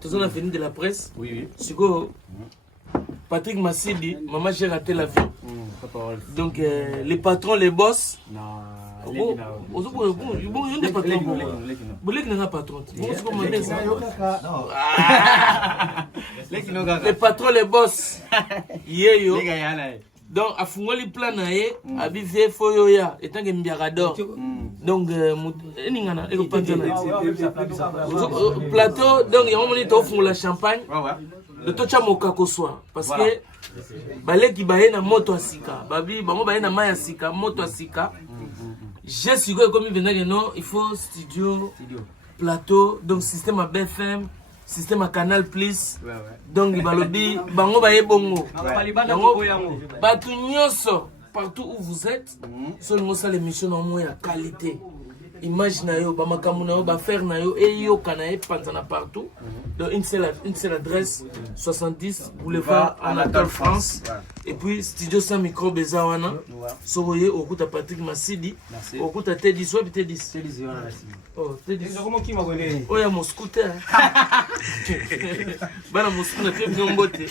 tu as venu de la presse. Oui. Siko, Patrick Massidi, maman, j'ai raté l'avion. Donc, les patrons, les boss. Non. Bon, il y a des patrons. Les patrons, les boss. Yeyo. Donc, à Fungoli plan nae, à Bivé Foyoya, étant que Mbiarador. Donc, plateau, donc, il y a un moment où la champagne. Le tocha moka koswa. Parce que, balé qui baye na moto asika. Babi, bamo baye na maya asika, moto asika. J'ai su que comme il venait non, il faut studio, plateau, donc système à BFM. Système à Canal Plus, donc il va le dire, bango baye bongo, batu nyonso, partout où vous êtes, sur le ça l'émission en moins qualité. Image na yo, ba makamu na yo, ba faire na yo, et yo kanae pantana partout. Donc une seule adresse, 70 boulevard Anatole France. Et puis studio sans micro bezawana. Sovoye au coup à Patrick Massidi, au coup à T10 ou T10. Oh, T10. Oh, il y a mon scooter. Bana mon scooter fait bien beauté.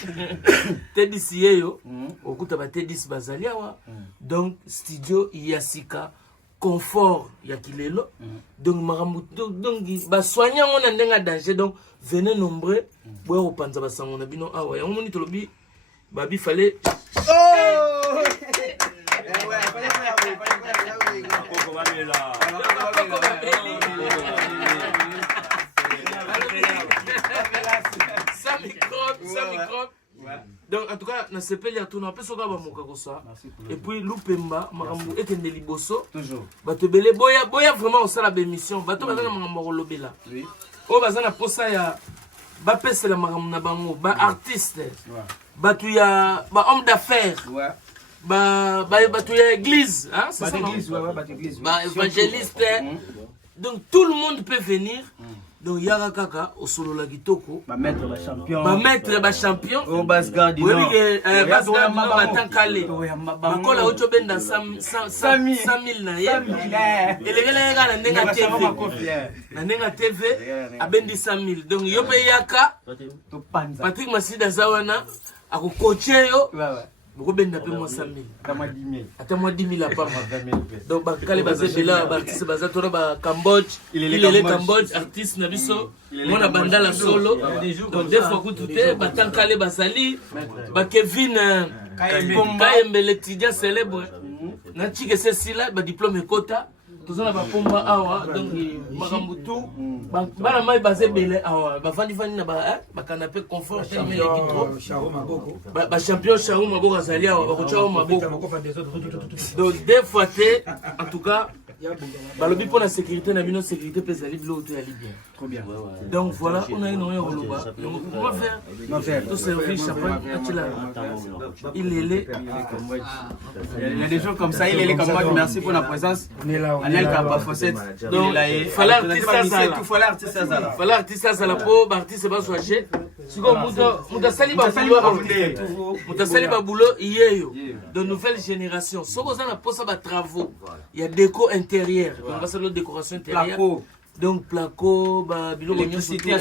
T10 yeyo, au coup à T10 bazaliawa. Donc studio Yasika. Confort yakilelo donc maramuto donc ba soigner on a ndenga danger donc venez nombreux boya opanza basango na bino awa ya moni tolobi babi fallait ça microbe. Donc en tout cas, na sepeli ya tuna peso ka ba moka ko ça. Et puis Lupemba makambo ekende liboso. Toujours. Bato belé boya vraiment au sala bémission. Bato bazana makambo ko lobela. Oui. O bazana posa ya ba pesa la makambo na bango, ba artiste. Bato ya ba homme d'affaires. Ouais. Bato ya église, hein, c'est ça. Église, bato église. Ba évangéliste. Donc tout le monde peut venir. Donc Yara Kaka au solo la kitoko ba mettre ba champion au Basgard oui Basgard no batankale bakola ocho benda 100,000 na ye elegele ngana ndenga TV abendi 100,000 donc yo pe yaka Patrick Massida zawana akokoche yo beaucoup benda pe mo 100,000 ata mo 10,000 la pas donc bakale bazé bela ba artiste baza tona ba Cambodge il est Cambodge artiste na biso mona bandala solo donc des fois kututé batankale basali ba Kevin Kayembe l'étudiant célèbre na chike Cécile ba diplôme kota tozana ba pomba awa donc makambutu bana mai bazé belé awa ba fandi na ba canapé confort mais ba champion Charou Maboko azali awa ba kocha Maboko donc des fois en tout cas balobi pour la sécurité na bino sécurité pesali bilo to ya libye trop bien donc voilà on a une noyau loba on va faire tout servir champagne il y a des gens comme ça il est comme moi merci pour la présence Anel Kaba Fossette donc fallait artiste ça po artiste ba soager siko muta sali ba boulot yeyo de nouvelle génération soko za na posa ba travaux il y a déco intérieur donc va la décoration intérieure donc placo ba bilo électricité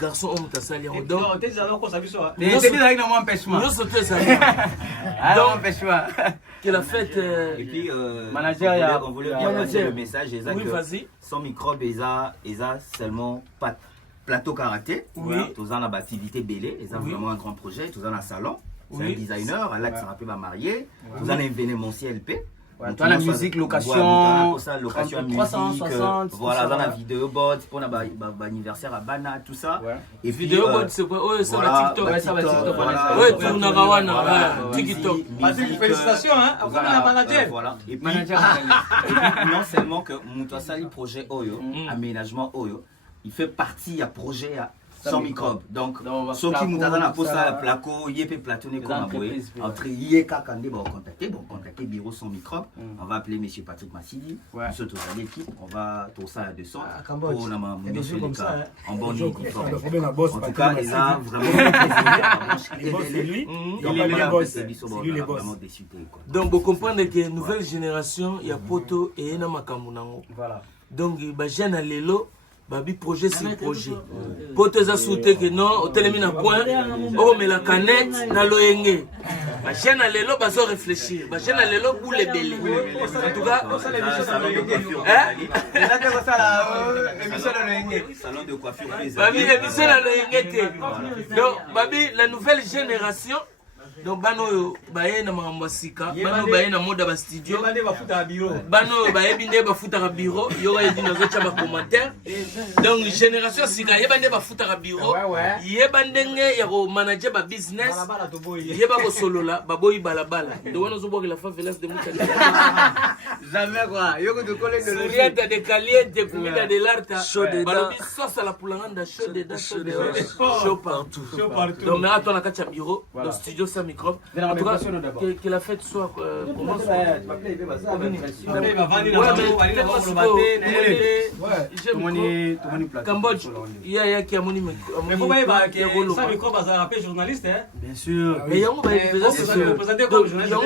garçon homme tasali donc que la fête et puis manager on voulait bien passer le message exact sans microbe eza seulement pas plateau karaté tous en activité belé ils ont vraiment un grand projet tous en un salon c'est un designer Alex ça peut marié tous en événementiel p dans la musique location location musique 360 voilà dans la vidéo bot pour la anniversaire à Bana tout ça et vidéo bot c'est quoi oh ça va TikTok ouais tu na gawana TikTok félicitations hein on a manager voilà et puis non seulement que Moutouassali projet Oyo aménagement Oyo il fait partie à projet sans microbe donc ceux qui nous donnent la pose à placo yépe platonné comme aboé entre yéka kandé bon contacter bureau sans microbe on va appeler monsieur Patrick Massidi monsieur toute l'équipe on va tout ça à 200 pour la monsieur en bonne équipe en tout cas il a vraiment c'est lui les boss donc vous comprenez que nouvelle génération il y a poto et na makambu nango voilà donc ba jeune lelo babi projet sur projet po teza souté que non otelemi na point o me la canette na loyenge ba chaîne à lelo bazo réfléchir ba chaîne à lelo pour les belé en tout cas salon de coiffure babi émission na loyenge donc babi la nouvelle génération. Donc bano baye na mambasika bano baye na moda ba studio bano bafuta bureau bano baye binde bafuta bureau yo yedi nazo cha ba commentaire donc génération sika ye bande bafuta bureau ye bandenge ya ko manager ba business ye ba ko solola ba boyi balabala de wana zo boka la favelas de mucha jamais quoi yo ko de coller de Surieta de caliente comida de l'arta balobi sauce à la poulanganda chaud dedans chaud partout donc mais attends na kacha bureau dans studio ça microbe. En tout cas, que la fête soit comment Cambodge, il y a qui a moni mais faut pas que ça microbe ça rappelle journaliste hein. Bien sûr. Mais il y a un présenter comme journaliste.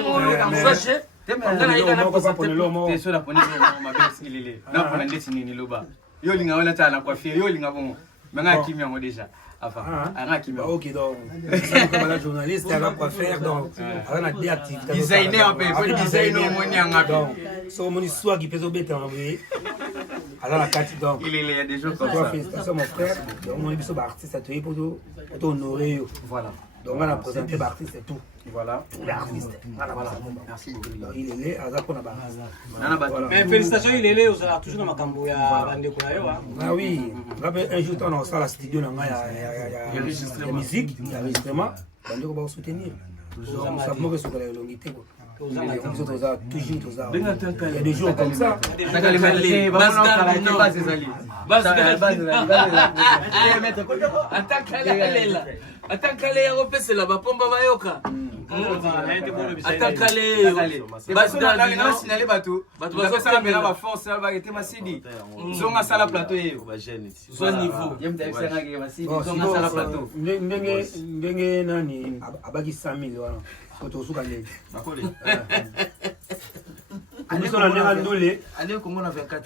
Ok, donc, ça journaliste, il y a quoi faire, donc, on a des activités. Designer un peu, il faut designer au moins. Donc, c'est mon histoire qui peut se mettre en vrai. Alors, la carte, donc, il y a des jours comme ça. Félicitations, mon frère. Donc, on est artiste à tuer pour honorer. Voilà. Donc, on a présenté l'artiste et tout. Voilà. L'artiste. Voilà. Merci beaucoup. Il est là, à Zapon à mais félicitations, il est là, vous avez toujours dans ma cambouille à Bande Koulayo. Ah oui. Un jour, on a ça la studio, il y a musique, il y a enregistrement. Bande Koulayo va soutenir. Ça me reste sur la longité. Il y a des jours comme ça. Atakale ya kopese la bapomba bayoka. Atakale basina signaler bato. Bato basala mela ba force ba été masidi. Zonga sala plateau yo. Zo niveau. Yemta senga ke masidi zonga sala plateau. Ndenge nani abaki 100,000 wana. Koto suka ndenge. Bakole. Ani sona ndanga ndole. Ani Congo na 24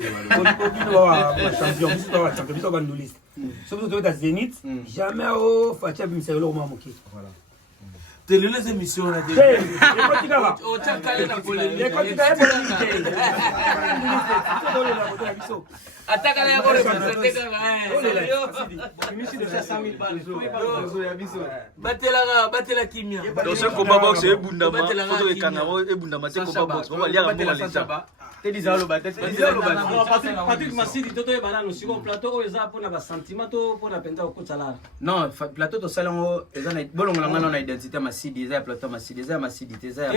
champion, biso ba ndoliste. Sauf que dans Zénith, jamais au Fatia Bimselo au Mamoki. Voilà. T'es les émissions là déjà. Oh, tiens, calé la polémique. Attaque à la battez la kimia. Dans ce combat box, c'est Bundama. Photo de Kanaro et Bundama, c'est combat box. On va lire à moi. Patrick Massidi, toto e banano sur plateau, ils ont pour na sentiment pour na penta au salade. Non, plateau to salongo, ils ont bolongo ngana na identité Massidi, ils ont plateau Massidi, ils ont Massidi, ils ont.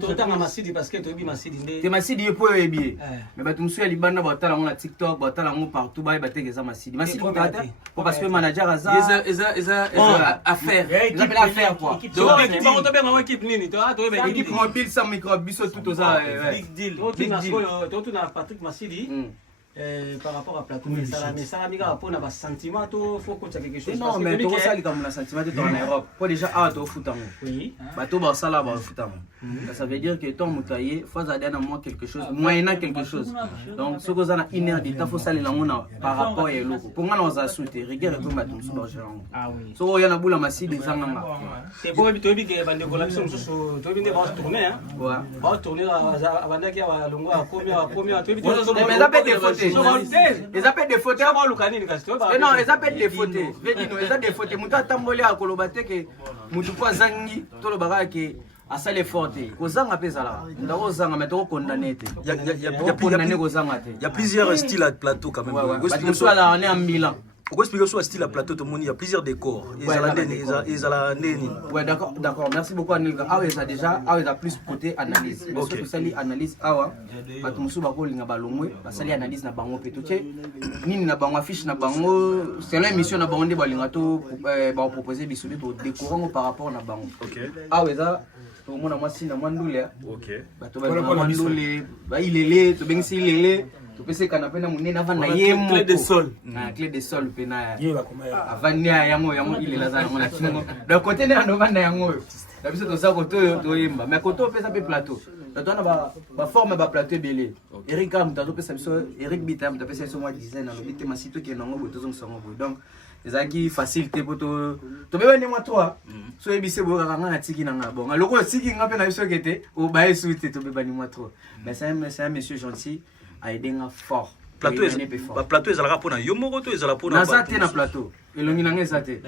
Tu as Massidi parce que tu es Massidi. Tu Massidi il peut ebier. Mais ba tumsu ya libanda ba tala ngona TikTok, ba tala ngo partout ba ba teke za Massidi. Massidi ko tata parce que manager aza. Ils affaire. Ils appellent affaire quoi. Donc équipe on te bien équipe nini, toi tu es équipe mobile sans micro biso tout ça. Big deal. Tu as Patrick Massidi par rapport à plateau mais ça amiga pour na sentiment to faut que tu quelque chose non mais to ça comme na sentiment de en Europe pour déjà ah to futango oui bato ba sala ba futango ça veut dire que ton mutaye faut aider na moi quelque chose moyennant quelque chose donc ce que ça na une heure de temps faut saler la mona par rapport à l'autre pour ngana oza souter regarde tout bato so ba géant ah oui so ya na bula Massidi zanganga c'est bon bi to bi ke bande ko la biso so to bi ne ba tourner hein ba tourner abanda ki ba longo a combien to bi mais ça peut des photos ils appellent des photos non ils appellent des photos ils appellent des photos mutu atamboli akoloba te ke mutu po azangi to lobaka ke asale forte kozanga pezala ndako zanga mais to condamné te il y a plusieurs styles à plateau quand même. Parce soit là on est en Milan. Pourquoi expliquer sur le style à plateau tout le monde il y a plusieurs décors. Ouais d'accord merci beaucoup Anilga. Ah oui ça déjà ah il a plus côté analyse. Mais surtout ça li analyse awa bato musu ba ko linga balongwe basali analyse na bango petoche nini na bango affiche na bango c'est l'émission na bango nde balinga to ba proposer biso to décorer par rapport na bango. OK. Ah oui ça to mona mwasi na mwandule. OK. Bato ba mwandule ba ilele to bengisi ilele. Tu peux se canapé na munene avant na yemo clé de sol clé de sol pena avant nia yango il est là za ngona kingo de côté ne ando banda yango la biso to sa koto to yimba mais koto pesa pe plateau ba forme ba plateau belé Eric am tato pesa biso Eric Bitam tape ça moi dizaine alors bité masito ke nango boto zong songo boy donc ezaki facilité poto to beba ni moi toi so ebise bo kanga na tiki nanga bon aloko tiki nga pe na biso kete o ba esouté to beba ni moi trop mais c'est un monsieur gentil a aidé nga fort plateau ezalaka mpona yo moko to ezala mpona naza te na plateau elongi nanga eza te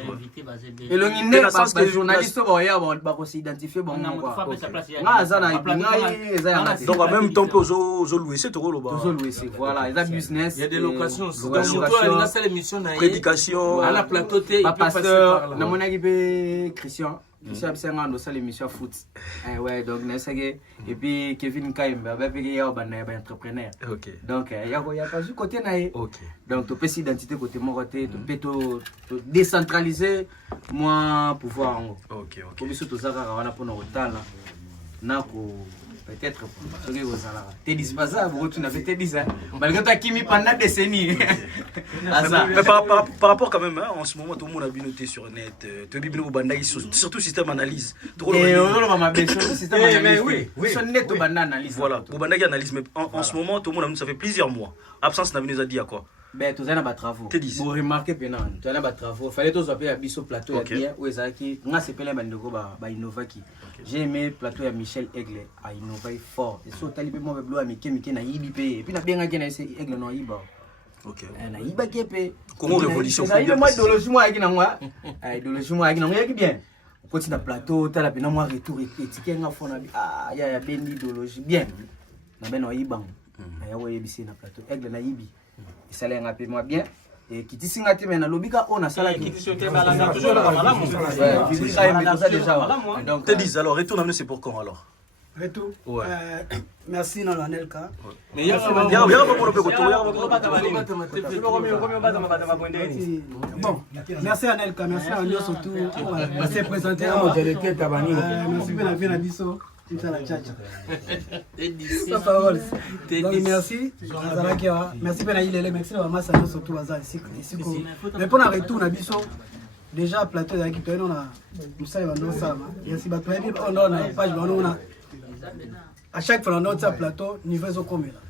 elongi nde bajournaliste baya bakosidentifie bango nga aza na ngai eza yanga te donc en même temps mpe ozolue se tokoloba tozolue se voilà eza business il y a des locations surtout alinga sala émission na ye prédication ala plateau te pasteur namonaki mpe Christian Absenga ndo ça l'émission foot. Ouais donc nesage et puis Kevin Kaimba ba peke ya ba na ba entrepreneur. OK. Donc il y a pas du côté na ye. OK. Donc to pesi identité côté mon côté to peto décentraliser moi pouvoir en. OK. Ko biso to zaka wana pona otala na ko peut-être ce que vous allez te dis pas ça vous tu n'avais te dit ça malgré toi qui mis pendant des décennies mais par rapport quand même hein, en ce moment tout le monde a bien noté sur net tu bibino bandai surtout système analyse et on va ma besoin système analyse oui son net banda analyse voilà pour bandai analyse mais en ce moment tout le monde ça fait plusieurs mois absence n'a nous a dit à quoi ben tous na ba travaux pour remarquer pendant tu na ba travaux fallait tous appeler à biso plateau ya bien où ezaki nga sepela bandeko ba innovaki j'ai aimé plateau ya Michel Aigle a innové fort et surtout tali pe mo blo amike na yibi pe et puis na benga na ese Aigle no yiba OK na yiba kepe comment révolution ça il moi idéologie moi na moi idéologie moi na moi bien continue na plateau tala pe na moi retour étiquette nga fona ya ben idéologie bien na ben no yiba ya wo yebisi na plateau Aigle na yibi ça l'a un peu moins bien et qui dit que tu as lobika on a ça là qui toujours donc te dis alors retour c'est pour quand alors retour merci dans l'Anelka mais il y a bon merci Anelka merci à nous surtout on s'est présenté à modalité tabani merci bien la biso merci merci pena ilele merci na mama sana surtout baza ici mais pour na retour na biso déjà plateau ya ki toyeno na musala bando sama merci bato yebi on na page bando na à chaque fois on a plateau niveau zo komela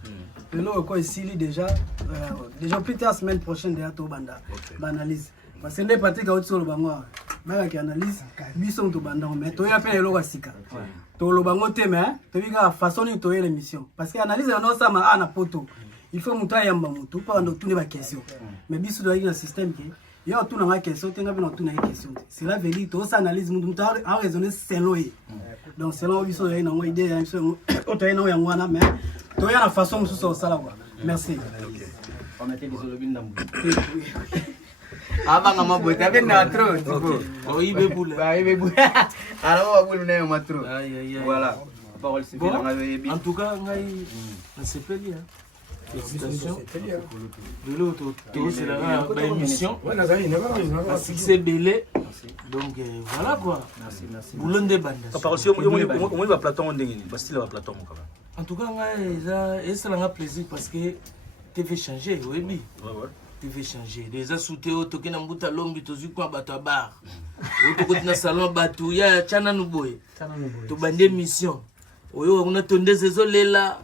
lelo ko ici déjà plus tard semaine prochaine déjà to banda analyse parce que n'est pratique au tsolo bango ba ki analyse biso to banda mais to ya pe lelo ka sika to lo bango te mais to bika façon ni to l'émission parce que analyse na sama ana poto il faut muta yamba mutu pas ndo tune ba question mais biso do un système qui yo tuna ma question tenga bino tuna question c'est la vérité to ça analyse mutu a raisonner selon donc selon biso do na idée ya biso o to ina yango na mais to ya na façon musu so sala quoi merci on a été désolé binda mu abanga mabote abena trop oh ibe boule alors boule na ma trop voilà parole c'est bien en tout cas ngai na sepeli hein félicitations de l'autre c'est la émission c'est belé donc voilà quoi merci boulon de bande par aussi on va plateau ndengeni ba style va plateau quand même en tout cas ngai ça ça plaisir parce que TV changer oui TV changer déjà souté au toki na mbuta lombi tozu kwa bato bar au toki na salon bato ya chana nuboy to bande mission oyo on a tonde zezo lela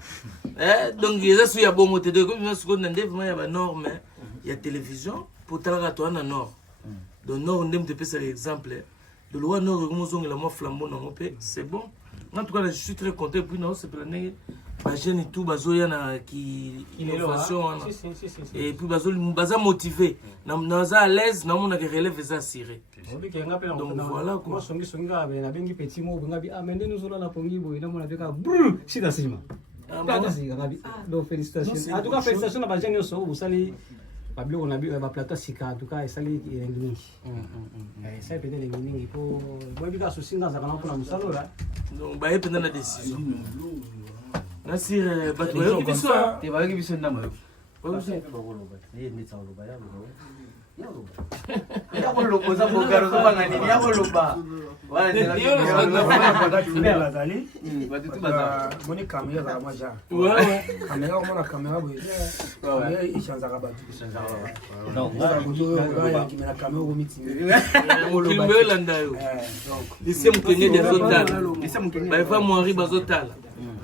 donc déjà sou ya bongo te de comme sou na ndef ya ba norme ya télévision pour tala to na nord donc nord ndem te pesa exemple de loi nord comme zonga la mo flambeau na mope c'est bon en tout cas je suis très content puis non c'est plané ba jeune tout bazoya na ki innovation et puis baza motivé na za à l'aise na mona que relève ça assuré donc voilà quoi songi nga na bengi petit mo ngabi amende nous zola la pongi boy na mona beka sida sima donc félicitations en tout cas félicitations na ba jeune so busali bablo on a bu ba plateau sika en tout cas esali elengi ça peut être elengi pour boy bika so singa za kana pour musalo là donc ba ependa na décision Nasir bato yo biso te ba yo biso ndama yo ya ko za bogaro zo banga ni ya ko loba wala ni la bazali bato tu baza moni kamera za maja kamera mona kamera boy ya ishanza ka bato donc za bozo ya kimera kamera o miti filme landa yo lycée mukenge de zotala ba fa moari bazotala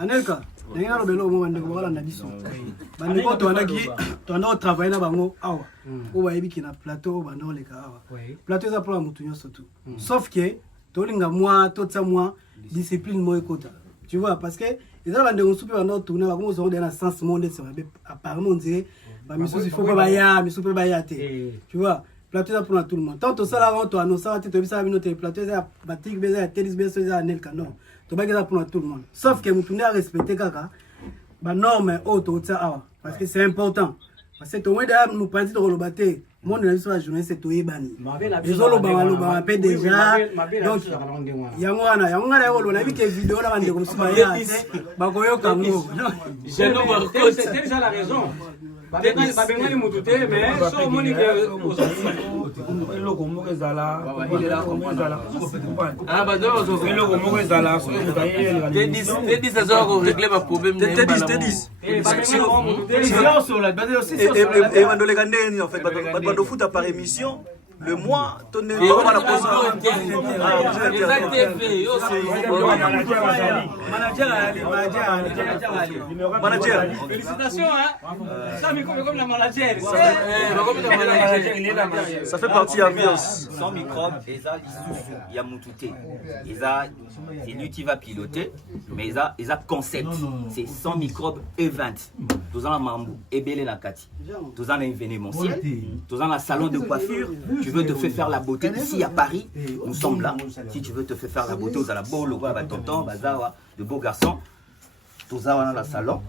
Anelka, ndenge na lobelo mo bandeko balanda biso. Bandeko toanda travailler na bango awa. O bayebi ki na plateau banda oleka awa. Plateau eza pour mutu nyonso tout. Sauf que tolinga moi totsa moi discipline mo ekota. Tu vois parce que les gens bandeko soupe banda tourner ba ko zo dans sens monde c'est apparemment on dirait ba miso il faut pas baya, miso pas baya te. Tu vois plateau eza pour tout le monde. Tant to sala avant to annoncer te to bisa bino te plateau eza batik beza tennis beza eza Anelka non. To ba pour tout le monde. Sauf que mutu ne respecter kaka ba norme auto tsa awa parce que c'est important. Parce que tout le monde nous parle de l'olobaté. Moi, on a vu sur la journée, c'est tout ébani. Les olobama appellent déjà. Donc, Yangwana, on a vu que vidéo là, on a vu que Bakoyo Kango. C'est déjà la raison. Babengani Moutoute, mais so Monique eloko moko ezala ah bah donc eloko moko ezala so te dis ça zo régler ma problème te dis et bandoleka ndeni en fait bando foot par émission le mois tonne on la pose manager félicitations hein ça mais comme la manager ça fait partie ambiance sans microbe eza lisusu ya mututé eza c'est lui qui va piloter mais eza concept c'est sans microbe event tozana mambo ebele na kati tozana événementiel tozana salon de coiffure tu veux te faire la beauté ici à Paris, nous sommes là. Si tu veux te faire la beauté, aux à la beau, le roi, tonton, bazawa, de beaux garçons, tous dans le salon.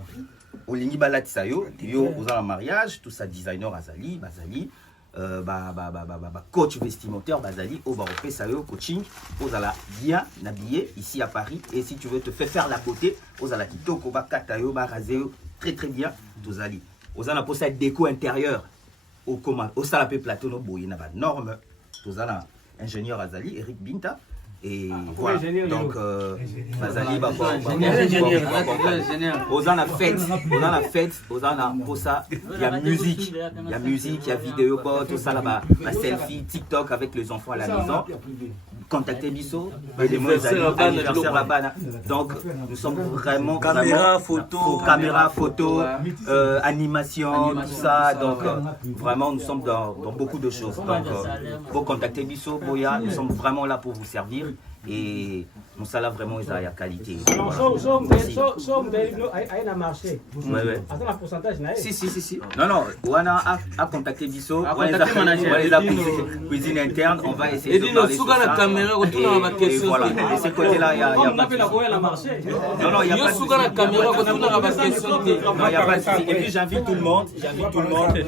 Au lingi balatisayo, yo, aux à la mariage, tout ça designer Azali, Bazali, coach vestimentaire Bazali, au baropé sayo, coaching, aux à la bien habillé ici à Paris. Et si tu veux te faire la beauté, aux à la kitoko, bakatayo, barazeo, très très bien, tous ali. Aux à la possède déco intérieure. Au salapé plateau, no boy, na norme. Tous à ingénieur Azali, Eric Binta. Et voilà. Donc, Azali, aux en a fête, aux en a pour ça, il y a musique, il y a vidéo, tout ça là-bas, la selfie, TikTok avec les enfants à la maison. Contactez Bisso, anniversaire là-bas. Donc, nous sommes vraiment caméra, photo, animation, tout ça. Donc, vraiment, nous sommes dans beaucoup de choses. Donc, pour contacter Bisso, Boya, nous sommes vraiment là pour vous servir. Et nous sommes là vraiment ils ont la qualité. a marché. Attends la pourcentage Si. Non, on a contacté Bisso, on les a cuisine interne, on va essayer de parler sur ça. Et voilà, de ce côté-là, il y a Non, il y a pas de souci. Et puis j'invite tout le monde,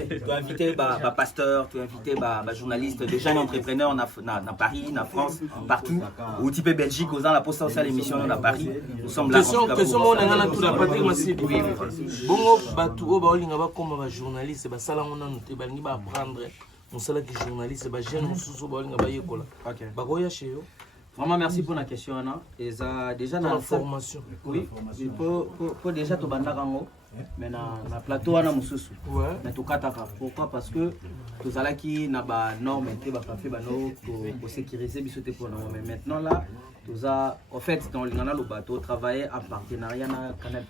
tu dois inviter pasteur, tu dois inviter journaliste, des jeunes entrepreneurs dans Paris, dans France, partout. Ou type Belgique, aux la poste à l'émission à Paris. Nous sommes là. Question on a tout la Patrick Massidi. Bongo batu ba olinga ba comme ba journaliste ba sala on a noté ba ni ba apprendre on sala qui journaliste ba jeune mususu ba olinga ba yekola. Ba goya chez yo. Vraiment merci pour la question Anna. Et ça déjà dans la formation. Oui. Pour déjà to banda kango. Mais na plateau ana mususu. Ouais. Mais to kataka. Pourquoi? Parce que tous ala qui na ba norme te ba fait ba no pour sécuriser biso te pour nous. Mais maintenant là, tous a en fait dans l'ingana le bateau travailler en partenariat na Canal+.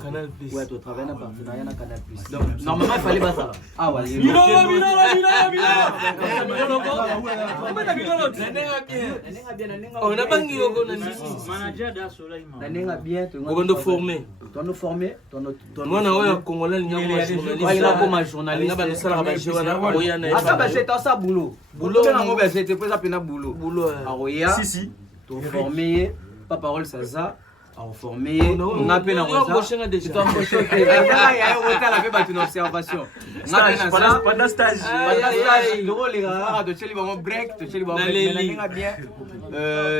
Canal Plus. Ouais, tu travailles en partenariat avec Canal Plus. Donc, normalement, il fallait pas ça. Ah ouais. On a pas ngi yoko na nisi. Manager da Solaima. Nanenga bien, tu vas former. Tu former, moi na oya congolais nga journaliste. Wala comme journaliste. Nga ba sala ba jewana oya na. Asa ba c'est ça boulot. Boulot na ngo ba c'était pas ça pena boulot. Boulot. Aroya. Si. Tu former, pas parole ça. On formé, on a peine à rechercher. Tu t'en proches. Il y a un retard avec une observation. Pendant stage. Les gars, tu sais, ils vont break, tu sais, ils vont bien.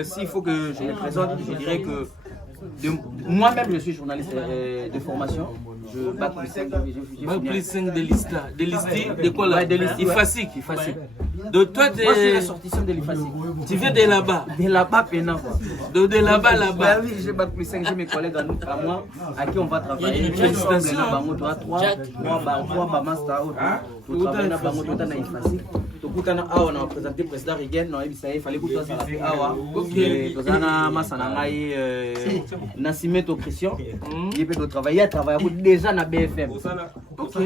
S'il faut que je me présente, je dirais que moi-même, je suis journaliste de formation. Je bac plus 5 de l'ISTA. De l'ISTI, de quoi là? De l'ISTI. IFASIC. Donc toi, moi, je suis ressortissant de l'IFASIC. Tu viens de là-bas? De là-bas, pénal. De là-bas, là-bas. Oui, j'ai bac plus 5, j'ai mes collègues à moi, à qui on va travailler. Félicitations. 3 master. Tu travailles dans IFASIC. Tu tokutana awa na présenter président Rigen na yebisa ye fallait kuta sala pe awa tozana masana ngai Nassimeto Christian il peut travailler déjà na BFM. OK.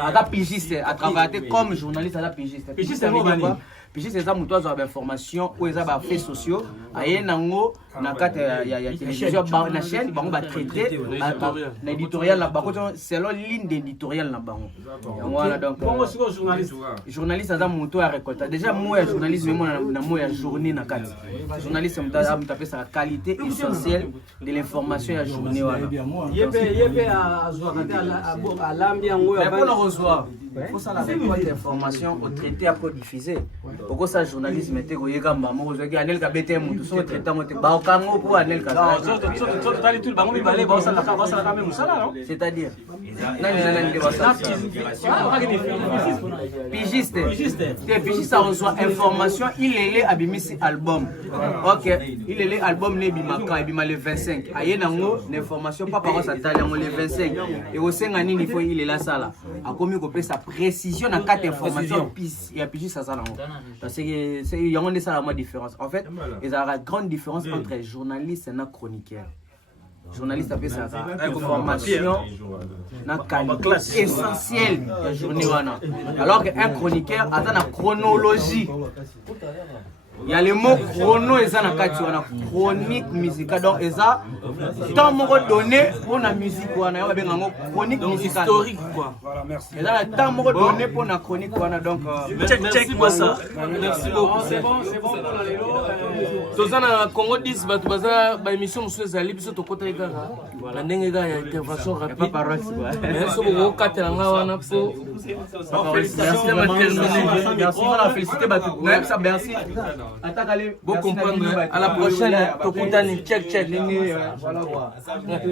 Ada pigiste à travailler comme journaliste à la pigiste. Pigiste quoi? Pigiste c'est ça muto za information ou za ba faits sociaux aye nango na kata ya télévision na chaîne bango ba traiter na éditorial la bango selon ligne d'éditorial na bango. Voilà donc journaliste za muto ya récolter déjà moi ya journaliste même na moi ya journée na kata. Journaliste mutape sa qualité essentielle de l'information ya journée voilà. Yebe a zoakate à l'ambiance mais pour le recevoir il faut ça la récolte d'information au traité à codifier. Pourquoi ça journalisme était goyega mama ozaki anel ka bete mutu so traité mote ba okango pour anel ka tali tout bango mibale ba osala ka même musala non c'est-à-dire nani ba ça pigiste ça reçoit information il est abimisi album OK il est album ne bimaka bima le 25 aye nango l'information pas par ça tali le 25 et au senga nini faut il est là ça là a commis ko sa précision dans quatre informations il y a pigiste ça nango parce que c'est il y a ça la différence en fait il y a une grande différence entre journaliste et chroniqueur. Journaliste appelle ça information na qualité essentielle de la journée wana alors qu'un chroniqueur a une chronologie. Il y a le mot chrono et ça na kati wana chronique musicale donc ça temps moko donné pour la musique wana ya benga chronique musicale historique quoi. Voilà, merci. Et là temps moko donné pour la chronique wana donc check moi ça. Merci beaucoup. C'est bon pour la lelo. Tozana Congo 10 batu baza ba émission musu ezali biso tokota ekaka. Na ndenge ga ya intervention rapide. pas parole quoi. Mais so ko katela nga wana po. Merci à ma terminer. Merci pour la féliciter batu. Merci. Bon comprendre à la prochaine tokutani check. Voilà quoi.